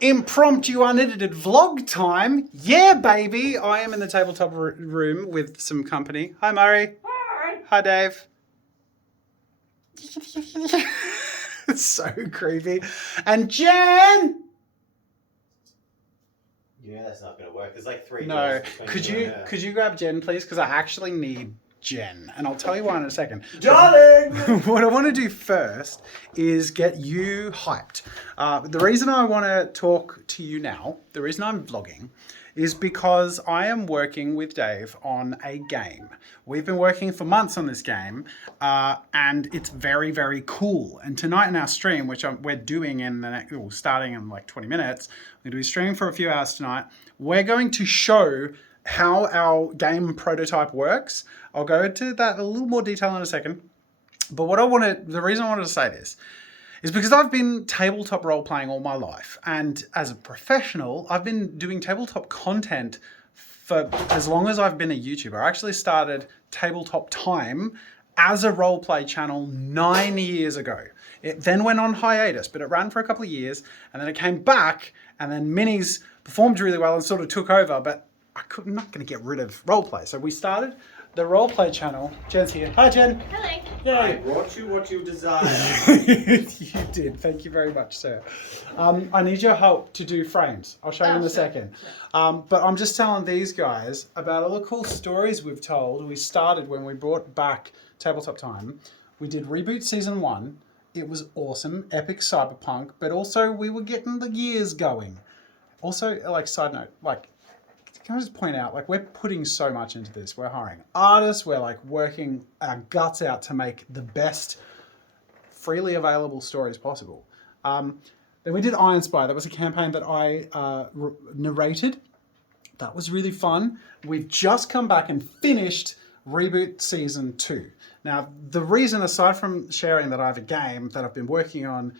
Impromptu unedited vlog time. Yeah, baby. I am in the tabletop room with some company. Hi, Murray. Hi. Hi, Dave. It's so creepy. And Jen. Yeah, that's not going to work. There's like three No. doors between Could you grab Jen, please? Because I actually need Jen, and I'll tell you why in a second. Darling! What I want to do first is get you hyped. The reason I want to talk to you now, the reason I'm vlogging, is because I am working with Dave on a game. We've been working for months on this game, and it's very, very cool. And tonight in our stream, which we're doing in the next, starting in like 20 minutes, we're going to be streaming for a few hours tonight. We're going to show how our game prototype works. I'll go into that in a little more detail in a second. But the reason I wanted to say this is because I've been tabletop role-playing all my life. And as a professional, I've been doing tabletop content for as long as I've been a YouTuber. I actually started Tabletop Time as a role-play channel 9 years ago. It then went on hiatus, but it ran for a couple of years, and then it came back, and then Minis performed really well and sort of took over, but I'm not going to get rid of roleplay. So we started the roleplay channel. Jen's here. Hi, Jen. Hello. Yay. I brought you what you desire. You did. Thank you very much, sir. I need your help to do frames. I'll show you in a second. But I'm just telling these guys about all the cool stories we've told. We started when we brought back Tabletop Time. We did Reboot Season 1. It was awesome. Epic cyberpunk. But also we were getting the gears going. Also, like, side note, like, can I just point out, like, we're putting so much into this. We're hiring artists. We're like working our guts out to make the best freely available stories possible. Then we did Iron Spy. That was a campaign that I narrated. That was really fun. We've just come back and finished Reboot Season 2. Now, the reason, aside from sharing that I have a game that I've been working on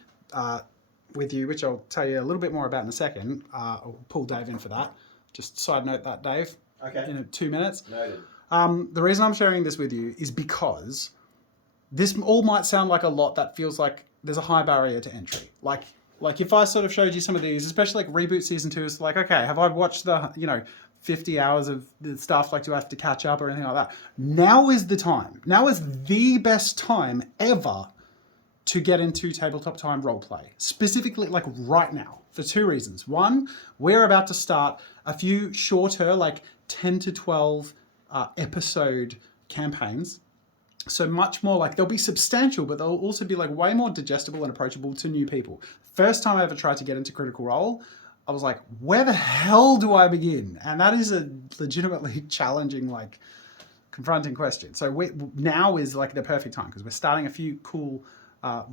with you, which I'll tell you a little bit more about in a second. I'll pull Dave in for that. Just side note that, Dave. Okay. In 2 minutes. Noted. The reason I'm sharing this with you is because this all might sound like a lot that feels like there's a high barrier to entry. Like if I sort of showed you some of these, especially like Reboot Season 2, it's like, okay, have I watched the, 50 hours of the stuff? Like, do I have to catch up or anything like that? Now is the time. Now is the best time ever to get into Tabletop Time roleplay. Specifically, like right now, for 2 reasons. One, we're about to start a few shorter, like 10 to 12 episode campaigns. So much more, like, they'll be substantial, but they'll also be like way more digestible and approachable to new people. First time I ever tried to get into Critical Role, I was like, where the hell do I begin? And that is a legitimately challenging, like, confronting question. So now is like the perfect time because we're starting a few cool,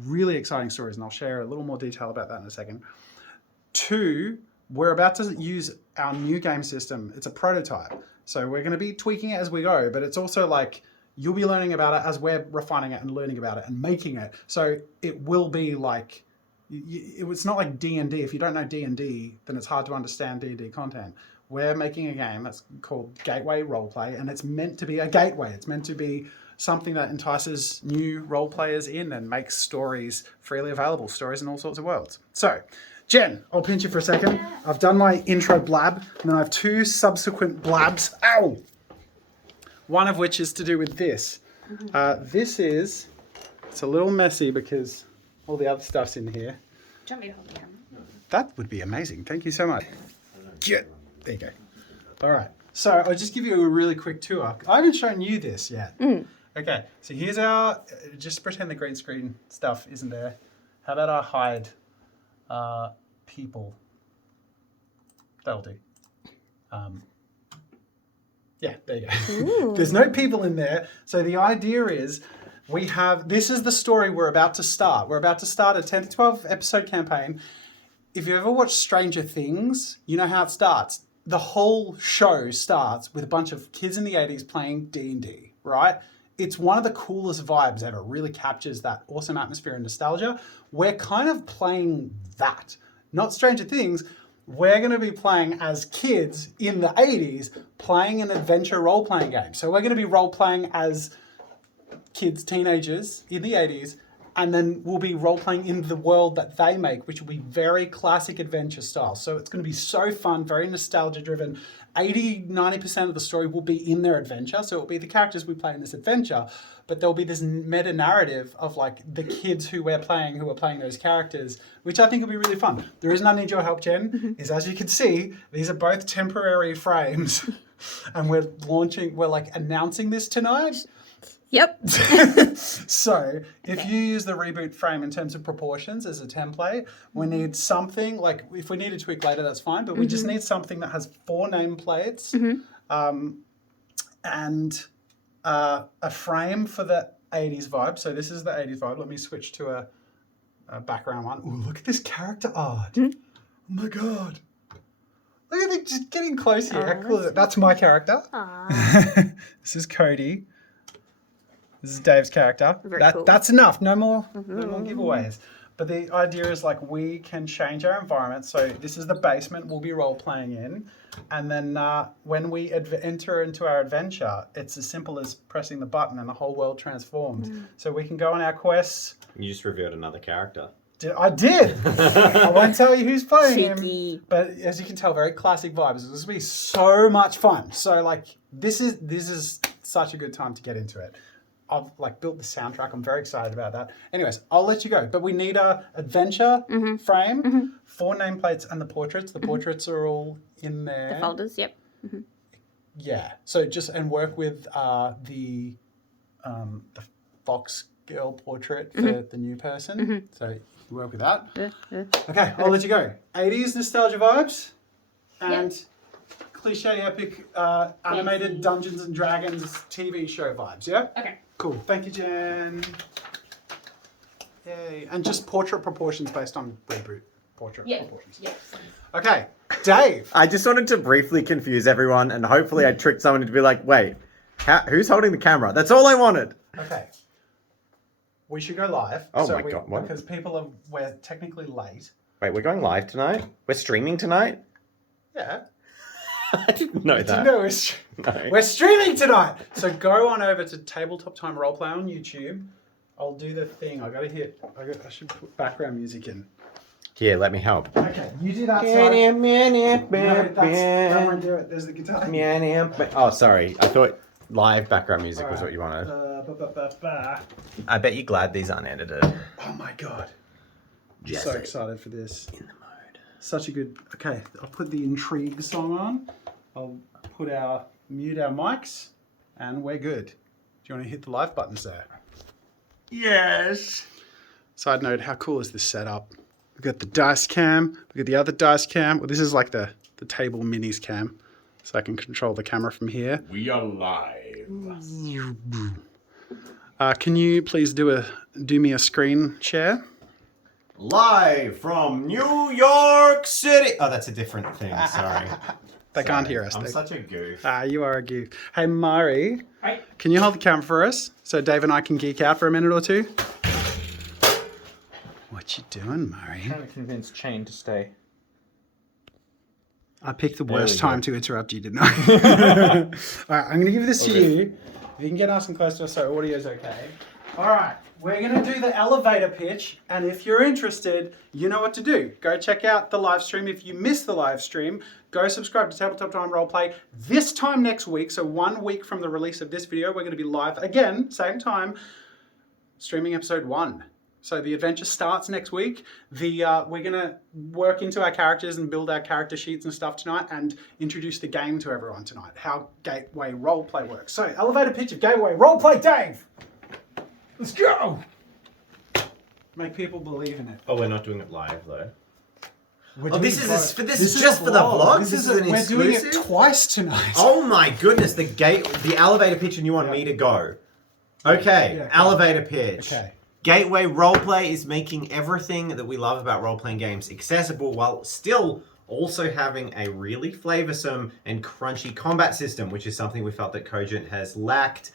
really exciting stories, and I'll share a little more detail about that in a second. 2, we're about to use our new game system. It's a prototype. So we're going to be tweaking it as we go, but it's also like you'll be learning about it as we're refining it and learning about it and making it. So it will be like, it's not like D&D. If you don't know D&D, then it's hard to understand D&D content. We're making a game that's called Gateway Roleplay, and it's meant to be a gateway. It's meant to be something that entices new role players in and makes stories freely available, stories in all sorts of worlds. So, Jen, I'll pinch you for a second. Yeah. I've done my intro blab, and then I have 2 subsequent blabs. Ow! One of which is to do with this. It's a little messy because all the other stuff's in here. Do you want me to hold the camera? That would be amazing. Thank you so much. Yeah, there you go. All right. So I'll just give you a really quick tour. I haven't shown you this yet. Okay. So here's our, just pretend the green screen stuff isn't there. How about I hide people? That'll do. Yeah, there you go. There's no people in there. So the idea is this is the story we're about to start. We're about to start a 10 to 12 episode campaign. If you ever watched Stranger Things, you know how it starts. The whole show starts with a bunch of kids in the 80s playing D&D, right? It's one of the coolest vibes ever. It really captures that awesome atmosphere and nostalgia. We're kind of playing that. Not Stranger Things. We're going to be playing as kids in the 80s, playing an adventure role-playing game. So we're going to be role-playing as kids, teenagers in the 80s, And then we'll be role-playing in the world that they make, which will be very classic adventure style. So it's going to be so fun, very nostalgia-driven. 80-90% of the story will be in their adventure. So it'll be the characters we play in this adventure, but there'll be this meta-narrative of like the kids who are playing those characters, which I think will be really fun. The reason I need your help, Jen, is as you can see, these are both temporary frames. And we're like announcing this tonight. Yep. So if you use the reboot frame in terms of proportions as a template, we need something like, if we need to tweak later, that's fine, but we just need something that has 4 nameplates and a frame for the 80s vibe. So this is the 80s vibe. Let me switch to a background one. Ooh, look at this character art. Oh my God. Look at it just getting close here. How cool is it? That's my character. This is Cody. This is Dave's character. Cool. That's enough. No more giveaways. But the idea is like we can change our environment. So this is the basement we'll be role playing in. And then when we enter into our adventure, it's as simple as pressing the button and the whole world transforms. So we can go on our quests. You just revealed another character. I did. I won't tell you who's playing Cheeky. him. But as you can tell, very classic vibes. This will be so much fun. So like this is such a good time to get into it. I've like built the soundtrack. I'm very excited about that. Anyways, I'll let you go. But we need a adventure frame, 4 nameplates, and the portraits. The portraits are all in there. The folders, yep. Yeah. So just and work with the Fox girl portrait for the new person. So you work with that. Okay, I'll let you go. 80s nostalgia vibes and cliche epic animated Dungeons and Dragons TV show vibes. Yeah. Okay. Cool. Thank you, Jen. Yay. And just portrait proportions based on reboot portrait proportions. Yep. Okay, Dave. I just wanted to briefly confuse everyone, and hopefully I tricked someone to be like, wait, who's holding the camera? That's all I wanted. Okay. We should go live. Oh my God, what? Because we're technically late. Wait, we're going live tonight? We're streaming tonight? Yeah. I didn't know that. Did you know we're streaming tonight? So go on over to Tabletop Time Roleplay on YouTube. I'll do the thing. I should put background music in. Here, let me help. Okay, you do that side. No, that won't do it. There's the guitar. Oh, sorry. I thought live background music was what you wanted. I bet you're glad these aren't edited. Oh my God. Jesse. So excited for this. In the mode. Such a good... Okay, I'll put the intrigue song on. I'll mute our mics, and we're good. Do you want to hit the live buttons there? Yes. Side note, how cool is this setup? We've got the dice cam. Look at the other dice cam. Well, this is like the table minis cam. So I can control the camera from here. We are live. Can you please do me a screen share? Live from New York City. Oh, that's a different thing. Sorry. They can't hear us. I'm such a goof. You are a goof. Hey, Mari. Hi. Can you hold the camera for us so Dave and I can geek out for a minute or two? What you doing, Mari? Trying to convince Chain to stay. I picked the worst time to interrupt you, didn't I? All right, I'm going to give this to you. If you can get nice and close to us so audio's okay. All right, we're going to do the elevator pitch. And if you're interested, you know what to do. Go check out the live stream. If you missed the live stream, go subscribe to Tabletop Time Roleplay this time next week. So 1 week from the release of this video, we're going to be live again, same time, streaming episode 1. So the adventure starts next week. We're going to work into our characters and build our character sheets and stuff tonight and introduce the game to everyone tonight, how Gateway Roleplay works. So elevator pitch of Gateway Roleplay, Dave! Let's go! Make people believe in it. Oh, we're not doing it live though. This is just for the vlog? This is an we're doing it exclusive? twice tonight. Oh my goodness, the elevator pitch, and you want me to go. Okay, Yeah, elevator pitch. Okay. Gateway Roleplay is making everything that we love about role-playing games accessible while still also having a really flavoursome and crunchy combat system, which is something we felt that Cogent has lacked.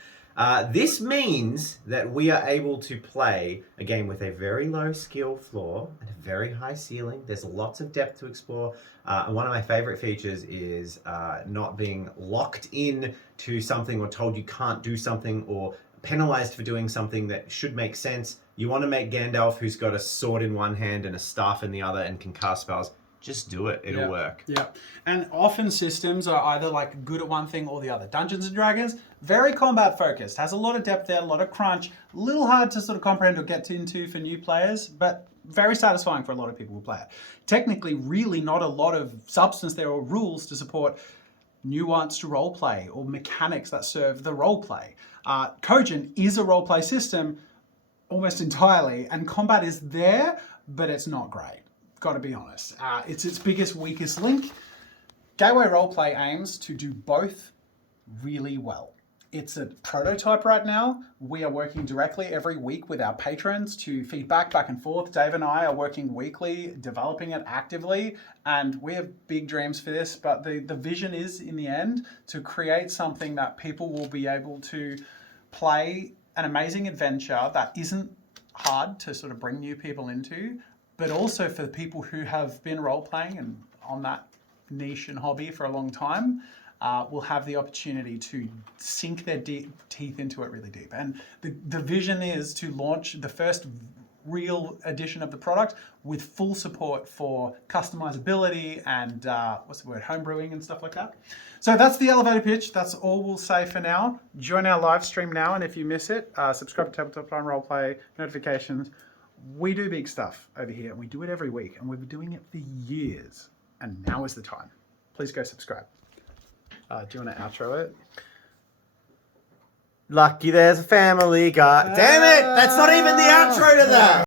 This means that we are able to play a game with a very low skill floor and a very high ceiling. There's lots of depth to explore. And one of my favorite features is not being locked in to something or told you can't do something or penalized for doing something that should make sense. You want to make Gandalf, who's got a sword in one hand and a staff in the other and can cast spells, just do it. It'll work. Yeah. And often systems are either like good at one thing or the other. Dungeons and Dragons, very combat focused, has a lot of depth there, a lot of crunch, a little hard to sort of comprehend or get into for new players, but very satisfying for a lot of people who play it. Technically, really not a lot of substance there or rules to support nuanced roleplay or mechanics that serve the roleplay. Cogent is a roleplay system almost entirely, and combat is there, but it's not great. Got to be honest. It's its biggest, weakest link. Gateway Roleplay aims to do both really well. It's a prototype right now. We are working directly every week with our patrons to feedback back and forth. Dave and I are working weekly, developing it actively, and we have big dreams for this, but the vision is, in the end, to create something that people will be able to play an amazing adventure that isn't hard to sort of bring new people into, but also for the people who have been role-playing and on that niche and hobby for a long time, will have the opportunity to sink their teeth into it really deep. And the vision is to launch the first real edition of the product with full support for customizability and homebrewing and stuff like that. So that's the elevator pitch. That's all we'll say for now. Join our live stream now, and if you miss it, subscribe to Tabletop Time Roleplay, notifications. We do big stuff over here, and we do it every week, and we've been doing it for years, and now is the time. Please go subscribe. Do you want to outro it? Lucky there's a family guy. Damn it! That's not even the outro to that!